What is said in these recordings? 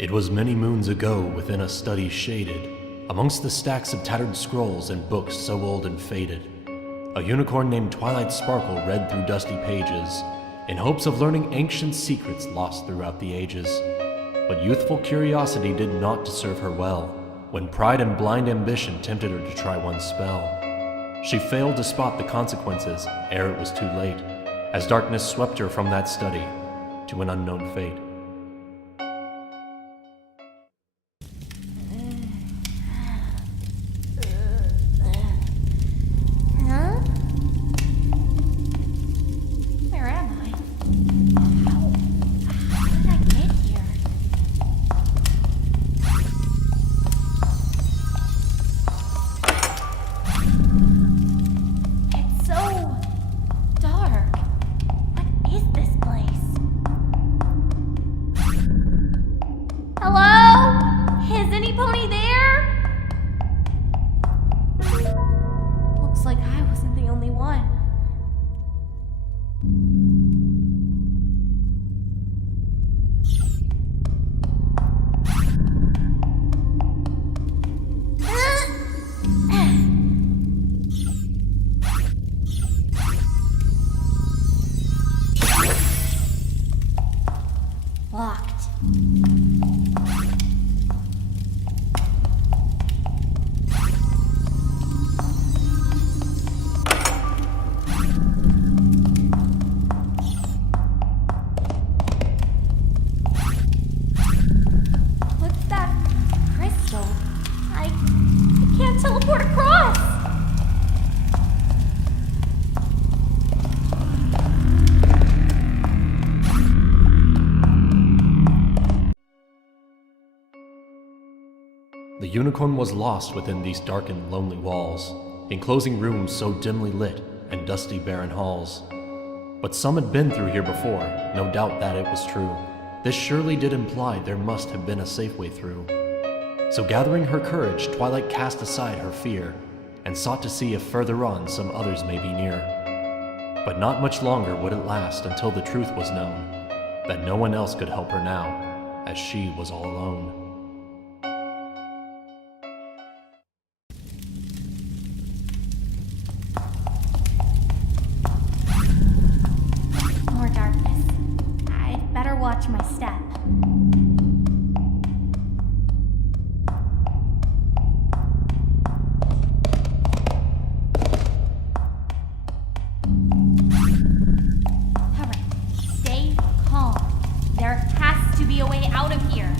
It was many moons ago within a study shaded, amongst the stacks of tattered scrolls and books so old and faded. A unicorn named Twilight Sparkle read through dusty pages, in hopes of learning ancient secrets lost throughout the ages. But youthful curiosity did not to serve her well, when pride and blind ambition tempted her to try one spell. She failed to spot the consequences ere it was too late, as darkness swept her from that study to an unknown fate. Locked. What's that crystal? I can't teleport across! The unicorn was lost within these dark and lonely walls, enclosing rooms so dimly lit and dusty barren halls. But some had been through here before, no doubt that it was true. This surely did imply there must have been a safe way through. So gathering her courage, Twilight cast aside her fear, and sought to see if further on some others may be near. But not much longer would it last until the truth was known, that no one else could help her now, as she was all alone. Watch my step. Alright, stay calm. There has to be a way out of here.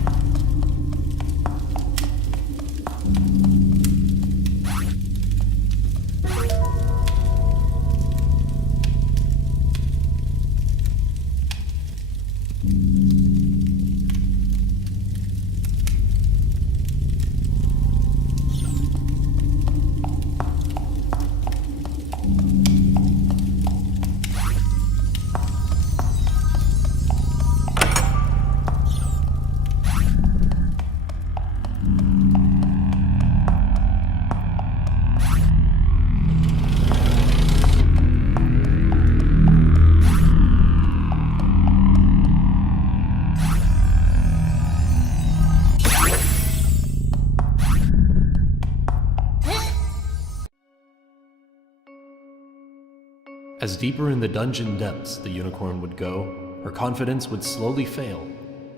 As deeper in the dungeon depths the unicorn would go, her confidence would slowly fail,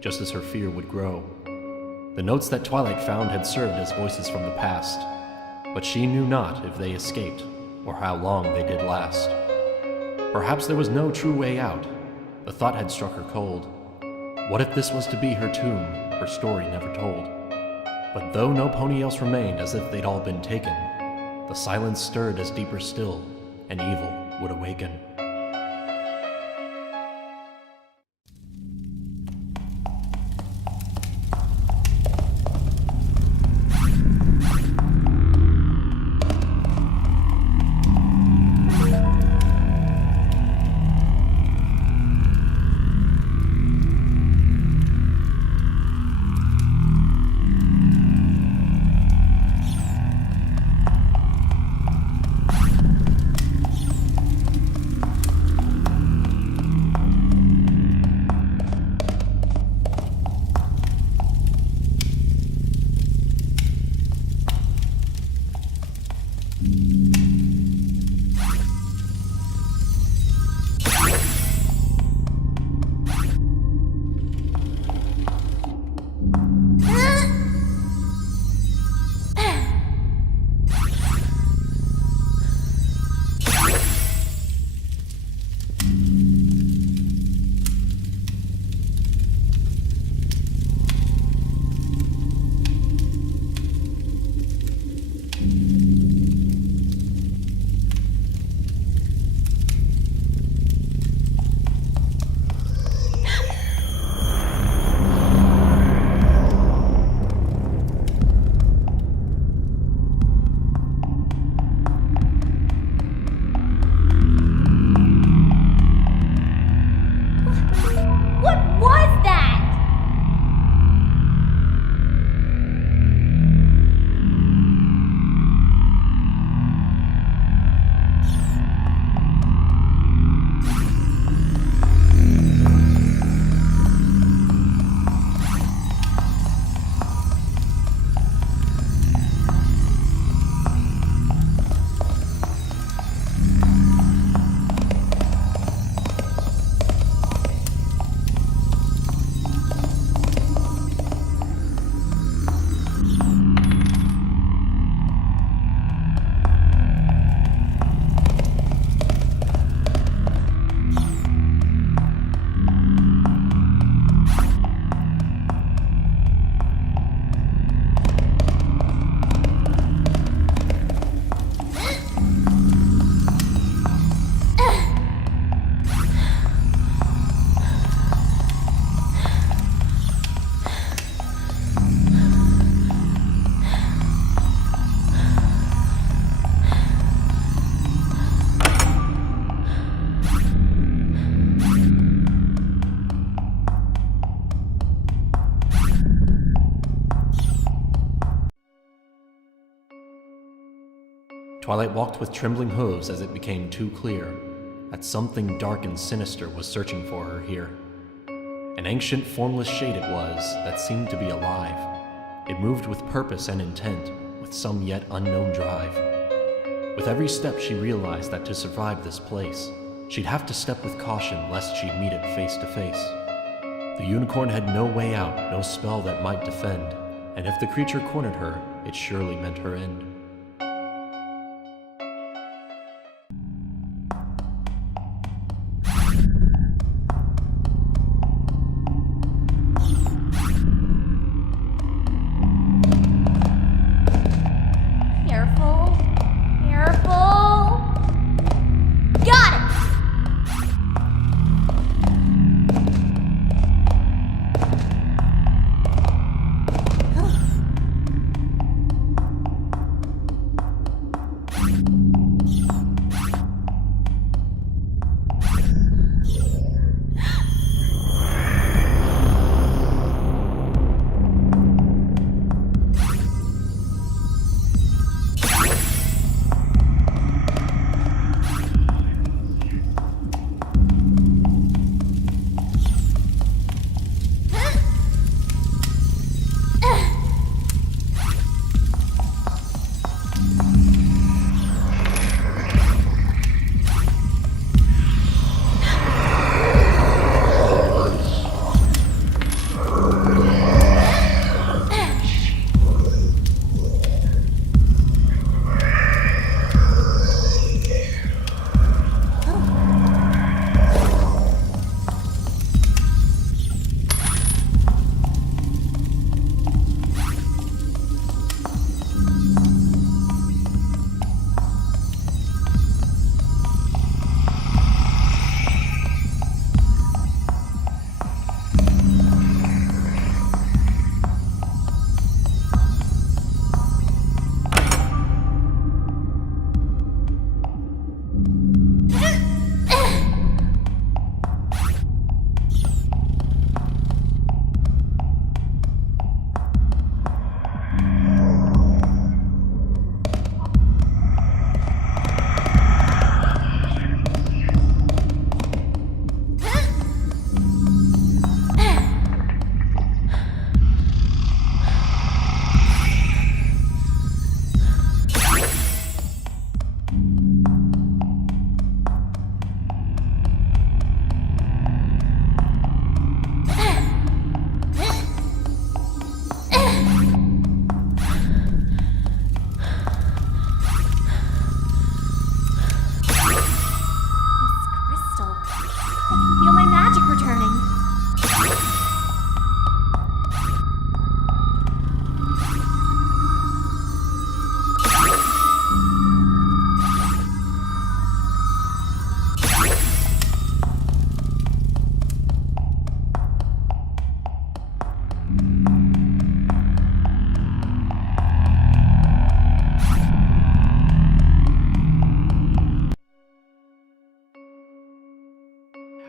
just as her fear would grow. The notes that Twilight found had served as voices from the past, but she knew not if they escaped, or how long they did last. Perhaps there was no true way out. The thought had struck her cold. What if this was to be her tomb, her story never told? But though no pony else remained, as if they'd all been taken, the silence stirred as deeper still, and evil would awaken. Twilight walked with trembling hooves as it became too clear that something dark and sinister was searching for her here. An ancient, formless shade it was that seemed to be alive. It moved with purpose and intent, with some yet unknown drive. With every step she realized that to survive this place, she'd have to step with caution lest she'd meet it face to face. The unicorn had no way out, no spell that might defend, and if the creature cornered her, it surely meant her end. Careful. Careful. Got it!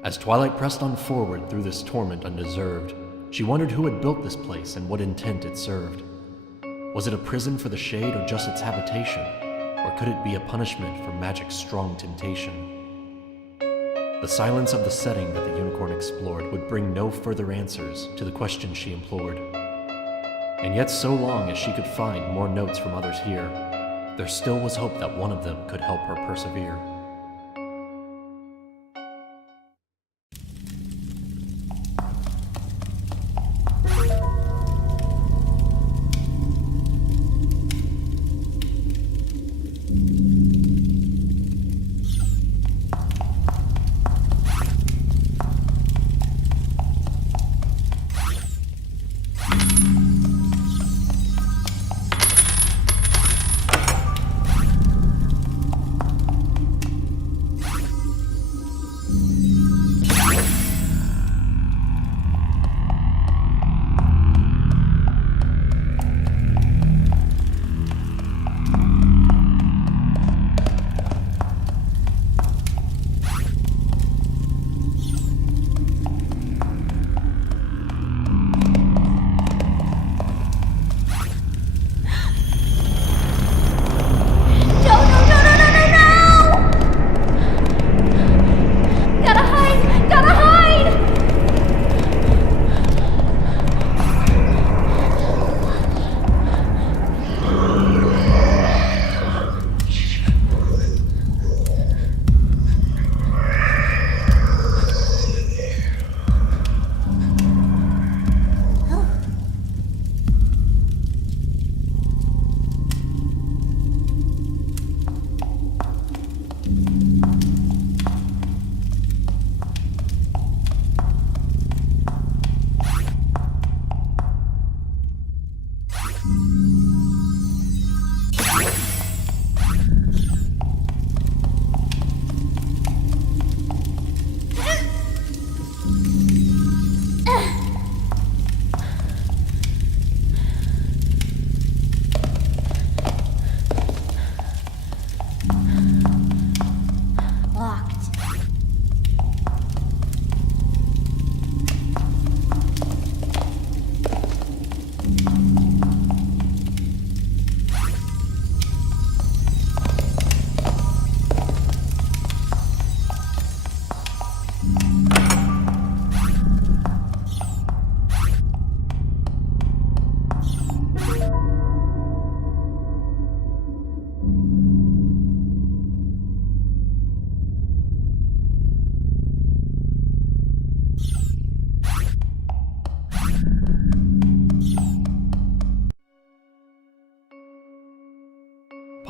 As Twilight pressed on forward through this torment undeserved, she wondered who had built this place and what intent it served. Was it a prison for the shade or just its habitation? Or could it be a punishment for magic's strong temptation? The silence of the setting that the unicorn explored would bring no further answers to the questions she implored. And yet so long as she could find more notes from others here, there still was hope that one of them could help her persevere.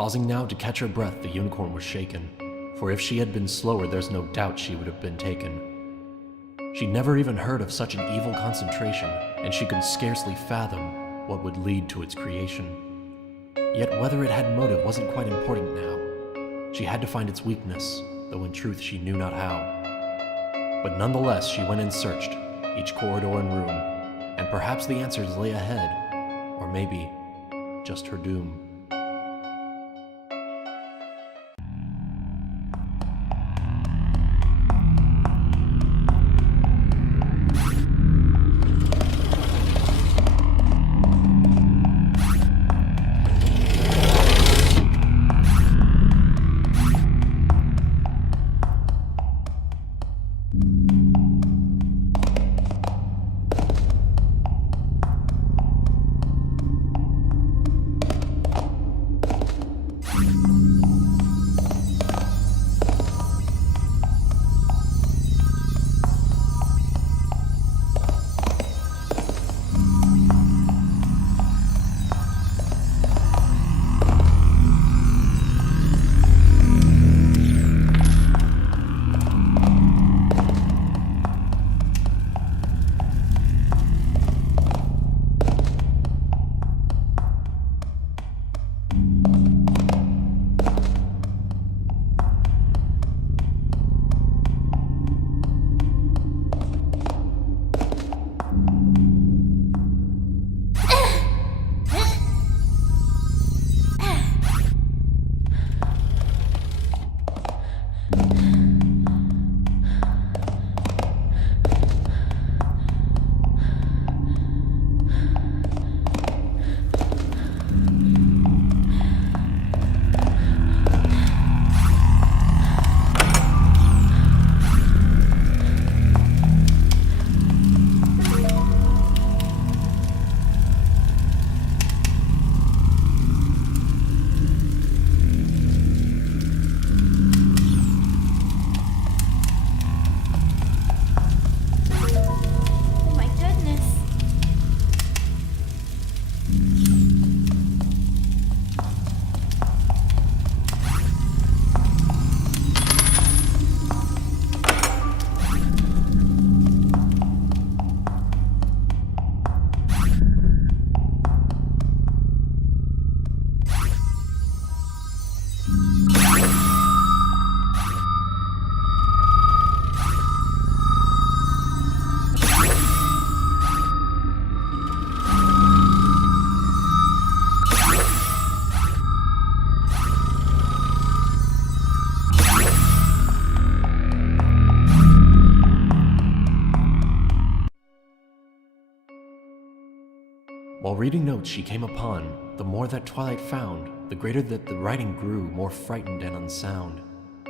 Pausing now to catch her breath, the unicorn was shaken, for if she had been slower, there's no doubt she would have been taken. She'd never even heard of such an evil concentration, and she could scarcely fathom what would lead to its creation. Yet whether it had motive wasn't quite important now. She had to find its weakness, though in truth she knew not how. But nonetheless, she went and searched each corridor and room, and perhaps the answers lay ahead, or maybe just her doom. While reading notes she came upon, the more that Twilight found, the greater that the writing grew, more frightened and unsound.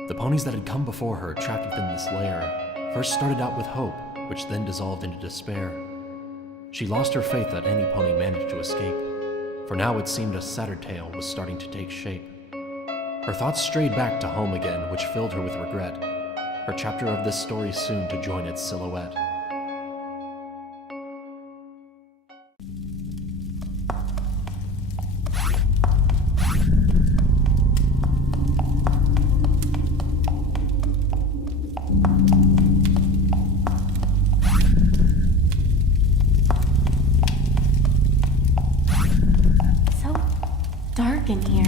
The ponies that had come before her, trapped within this lair, first started out with hope, which then dissolved into despair. She lost her faith that any pony managed to escape, for now it seemed a sadder tale was starting to take shape. Her thoughts strayed back to home again, which filled her with regret, her chapter of this story soon to join its silhouette. Dark in here.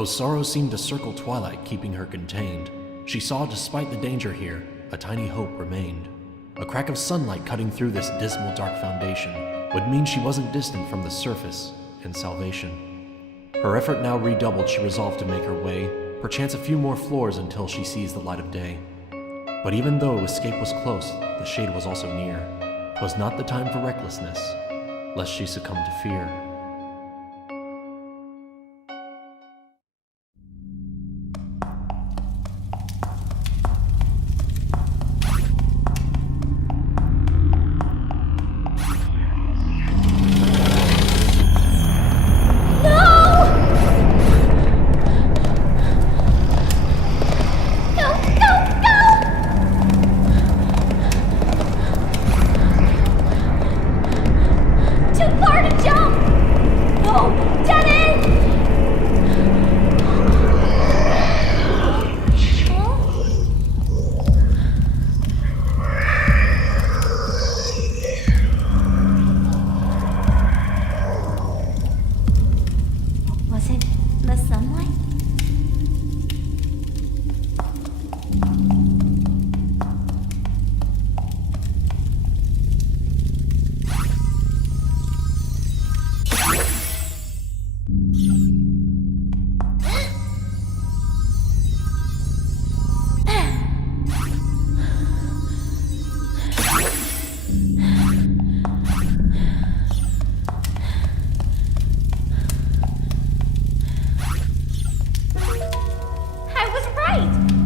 Though sorrow seemed to circle Twilight, keeping her contained, she saw, despite the danger here, a tiny hope remained. A crack of sunlight cutting through this dismal, dark foundation would mean she wasn't distant from the surface and salvation. Her effort now redoubled, she resolved to make her way, perchance a few more floors until she sees the light of day. But even though escape was close, the shade was also near. 'Twas not the time for recklessness, lest she succumb to fear.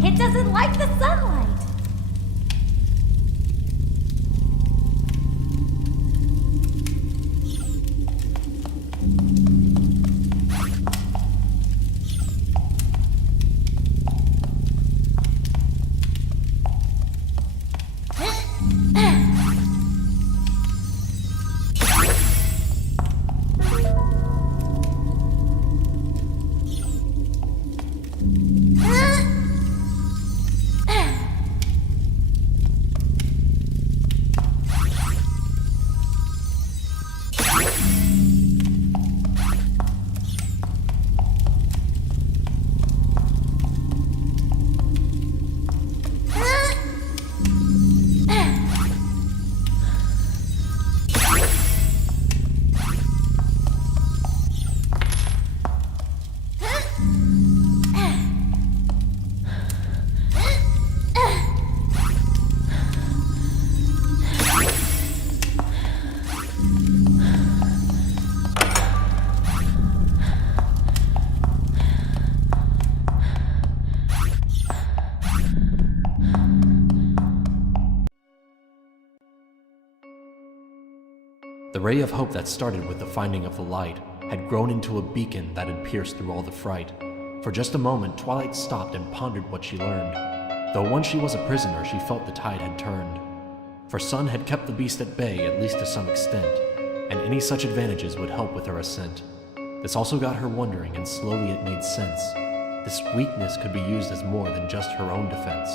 It doesn't like the sunlight. The ray of hope that started with the finding of the light had grown into a beacon that had pierced through all the fright. For just a moment, Twilight stopped and pondered what she learned. Though once she was a prisoner, she felt the tide had turned. For Sun had kept the beast at bay, at least to some extent, and any such advantages would help with her ascent. This also got her wondering, and slowly it made sense. This weakness could be used as more than just her own defense.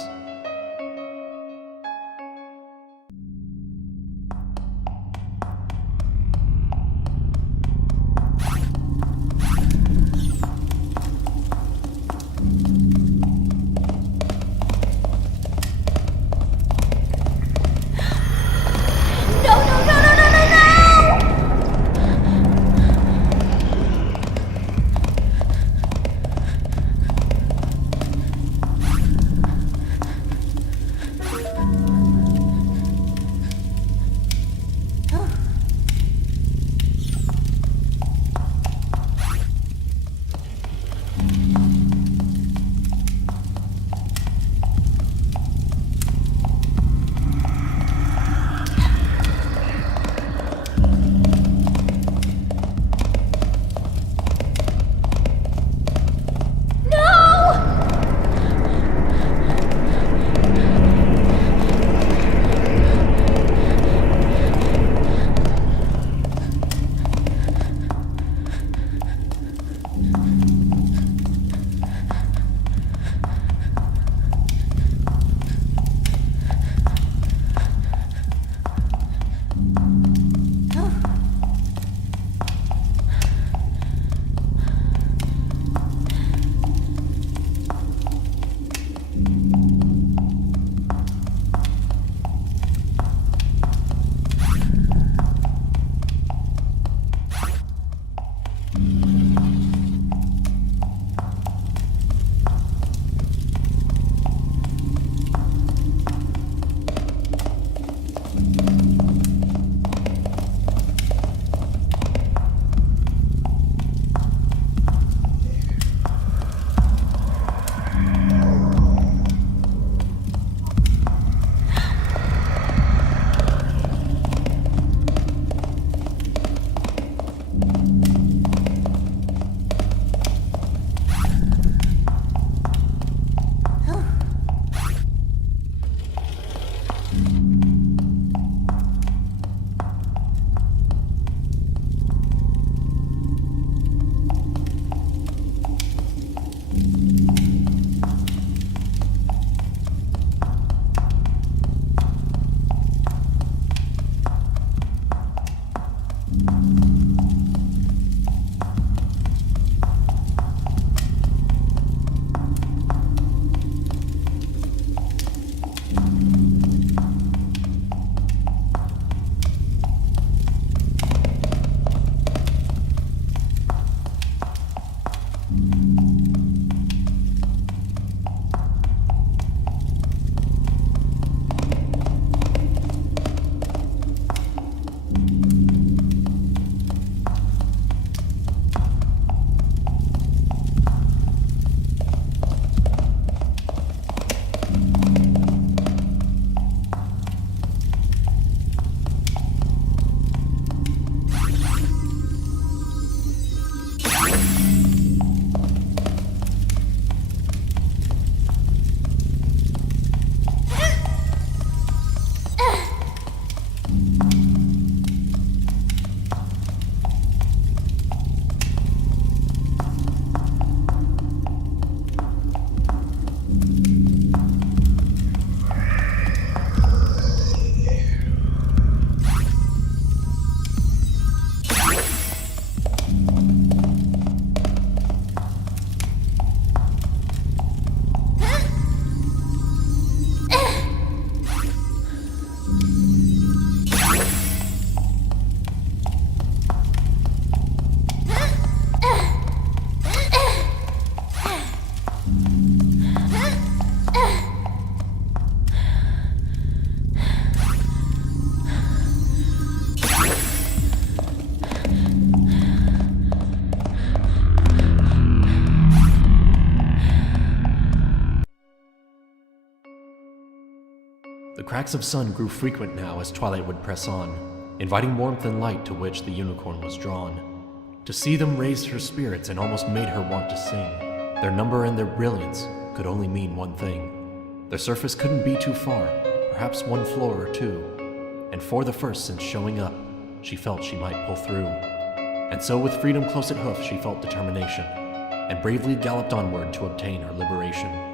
Attacks of sun grew frequent now as twilight would press on, inviting warmth and light to which the unicorn was drawn. To see them raised her spirits and almost made her want to sing. Their number and their brilliance could only mean one thing. Their surface couldn't be too far, perhaps one floor or two. And for the first since showing up, she felt she might pull through. And so with freedom close at hoof, she felt determination, and bravely galloped onward to obtain her liberation.